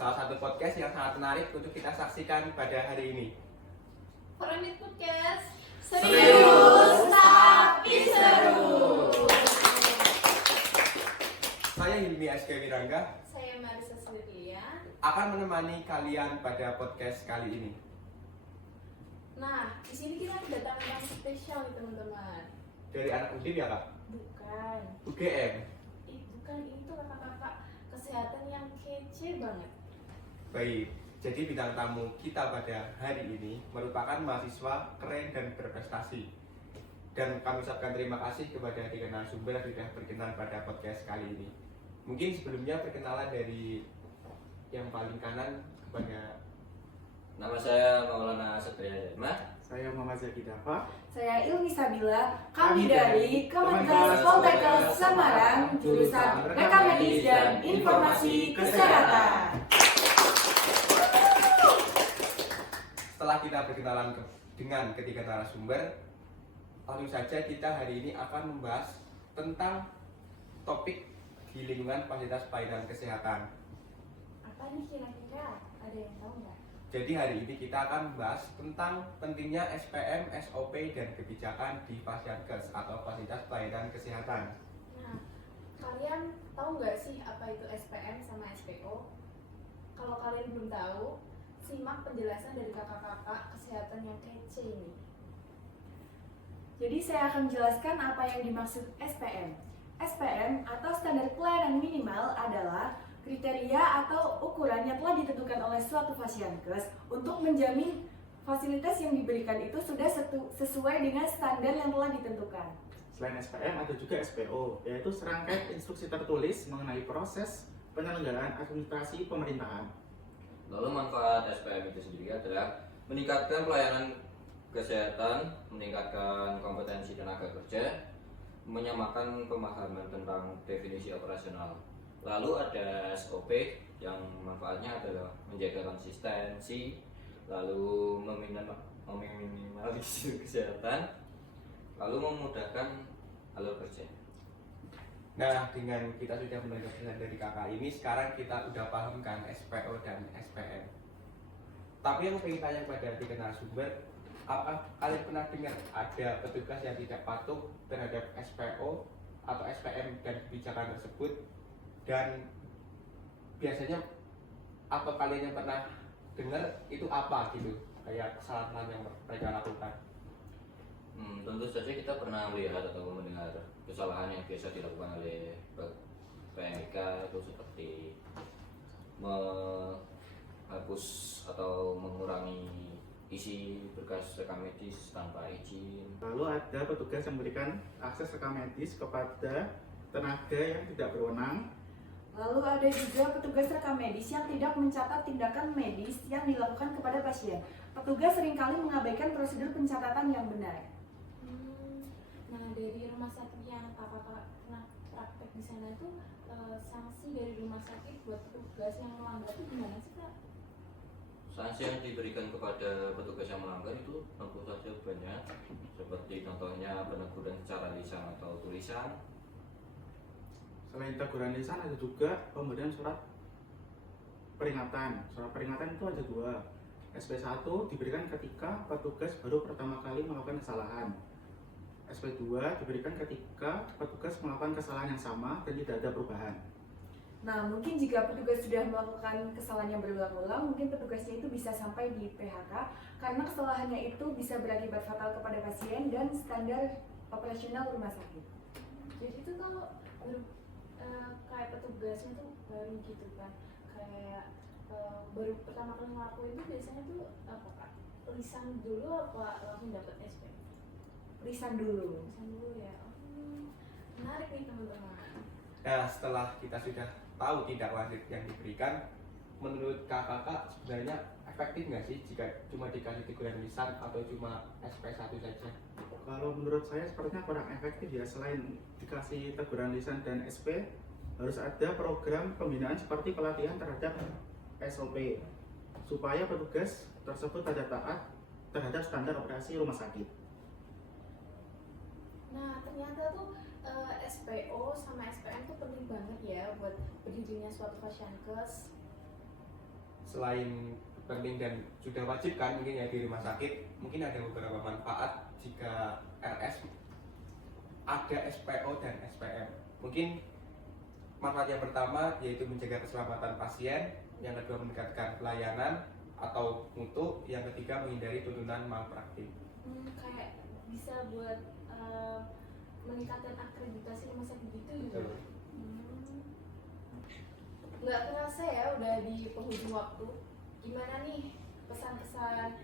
salah satu podcast yang sangat menarik untuk kita saksikan pada hari ini. Foramit Podcast Serius tapi seru. Saya Hilmi SK Wirangga Saya Marisa Silvia. akan menemani kalian pada podcast kali ini. Nah, di sini kita kedatangan tamu spesial nih teman-teman. Dari anak Undip ya kak? Bukan. UGM. Bukan, itu kakak-kakak kesehatan yang kece banget. Baik, jadi bintang tamu kita pada hari ini merupakan mahasiswa keren dan berprestasi. Dan kami ucapkan terima kasih kepada tiga narasumber yang sudah berkenan pada podcast kali ini. Mungkin sebelumnya perkenalan dari yang paling kanan kepada Nama saya Maulana Satria Dharma. Saya Muhammad Zaki Dafa. Saya Ilmi Sabila, kami dari Kementerian Poltekkes Semarang, jurusan Rekam Medis dan Informasi Kesehatan. Setelah kita berkenalan dengan ketiga narasumber, langsung saja kita hari ini akan membahas tentang topik di lingkungan fasilitas pelayanan kesehatan. Apa nih kira-kira? Ada yang tahu nggak? Jadi hari ini kita akan membahas tentang pentingnya SPM, SOP, dan kebijakan di Fasyankes atau fasilitas pelayanan kesehatan. Nah, kalian tahu nggak sih apa itu SPM sama SPO? Kalau kalian belum tahu, simak penjelasan dari kakak-kakak kesehatan yang kece ini. Jadi saya akan menjelaskan apa yang dimaksud SPM. SPM atau standar pelayanan minimal adalah kriteria atau ukuran yang telah ditentukan oleh suatu fasyankes untuk menjamin fasilitas yang diberikan itu sudah sesuai dengan standar yang telah ditentukan. Selain SPM ada juga SPO, yaitu serangkaian instruksi tertulis mengenai proses penyelenggaraan administrasi pemerintahan. Lalu manfaat SPM itu sendiri adalah meningkatkan pelayanan kesehatan, meningkatkan kompetensi tenaga kerja, menyamakan pemahaman tentang definisi operasional. Lalu ada SOP yang manfaatnya adalah menjaga konsistensi, lalu meminimalisir kesehatan, lalu memudahkan alur kerja. Nah, dengan kita sudah mendengar penjelasan dari kakak ini, sekarang kita udah paham kan SPO dan SPM. Tapi yang ingin tanya kepada tiga narasumber, apakah kalian pernah dengar ada petugas yang tidak patuh terhadap SPO atau SPM dan kebijakan tersebut? Dan biasanya apa kalian yang pernah dengar itu apa gitu, kayak kesalahan yang mereka lakukan? Tentu saja kita pernah melihat atau mendengar kesalahan yang biasa dilakukan oleh PMK itu seperti menghapus atau mengurangi isi berkas rekam medis tanpa izin. Lalu ada petugas yang memberikan akses rekam medis kepada tenaga yang tidak berwenang. Lalu ada juga petugas rekam medis yang tidak mencatat tindakan medis yang dilakukan kepada pasien. Petugas seringkali mengabaikan prosedur pencatatan yang benar. Nah, dari rumah sakit yang kakak pernah praktek di sana itu, sanksi dari rumah sakit buat petugas yang melanggar itu gimana sih kak? Sanksi yang diberikan kepada petugas yang melanggar itu tentu saja banyak, seperti contohnya peneguran secara lisan atau tulisan. Selain teguran lisan ada juga pemberian surat peringatan. Surat peringatan itu ada dua. SP1 diberikan ketika petugas baru pertama kali melakukan kesalahan. SP2 diberikan ketika petugas melakukan kesalahan yang sama dan tidak ada perubahan. Nah, mungkin jika petugas sudah melakukan kesalahan yang berulang-ulang, mungkin petugasnya itu bisa sampai di PHK karena kesalahannya itu bisa berakibat fatal kepada pasien dan standar operasional rumah sakit. Jadi itu kalau kayak petugasnya tuh baru gitu kan, kayak baru pertama kali ngelakuin itu biasanya tuh apa kak? Lisan dulu apa langsung dapat SP? Lisan dulu. Lisan dulu ya. Menarik nih teman-teman. Nah, setelah kita sudah tahu tindak lanjut yang diberikan, menurut kakak sebenarnya efektif nggak sih jika cuma dikasih teguran lisan atau cuma SP1 saja? Kalau menurut saya sepertinya kurang efektif ya. Selain dikasih teguran lisan dan SP, harus ada program pembinaan seperti pelatihan terhadap SOP supaya petugas tersebut ada taat terhadap standar operasi rumah sakit. Nah, ternyata tuh SPO sama SPM tuh penting banget ya buat berdirinya suatu fasyankes. selain penting dan sudah wajib kan mungkin ya di rumah sakit, mungkin ada beberapa manfaat jika RS ada SPO dan SPM. Mungkin manfaat yang pertama yaitu menjaga keselamatan pasien, yang kedua meningkatkan pelayanan atau mutu, yang ketiga menghindari tuntunan malpraktik. Kayak bisa buat meningkatkan akreditasi rumah sakit gitu juga. Betul. Nggak kerasa ya udah di penghujung waktu. Gimana nih pesan-pesan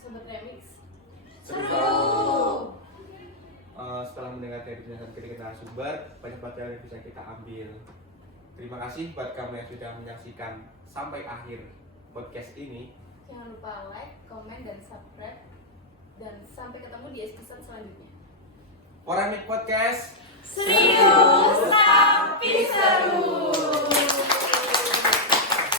Sobat Remix? Seru! Setelah mendengar dari penjelasan ketiga narasumber, banyak pelajaran yang bisa kita ambil. Terima kasih buat kamu yang sudah menyaksikan sampai akhir podcast ini. Jangan lupa like, komen, dan subscribe. Dan sampai ketemu di episode selanjutnya. Foramik Podcast. Serius tapi seru!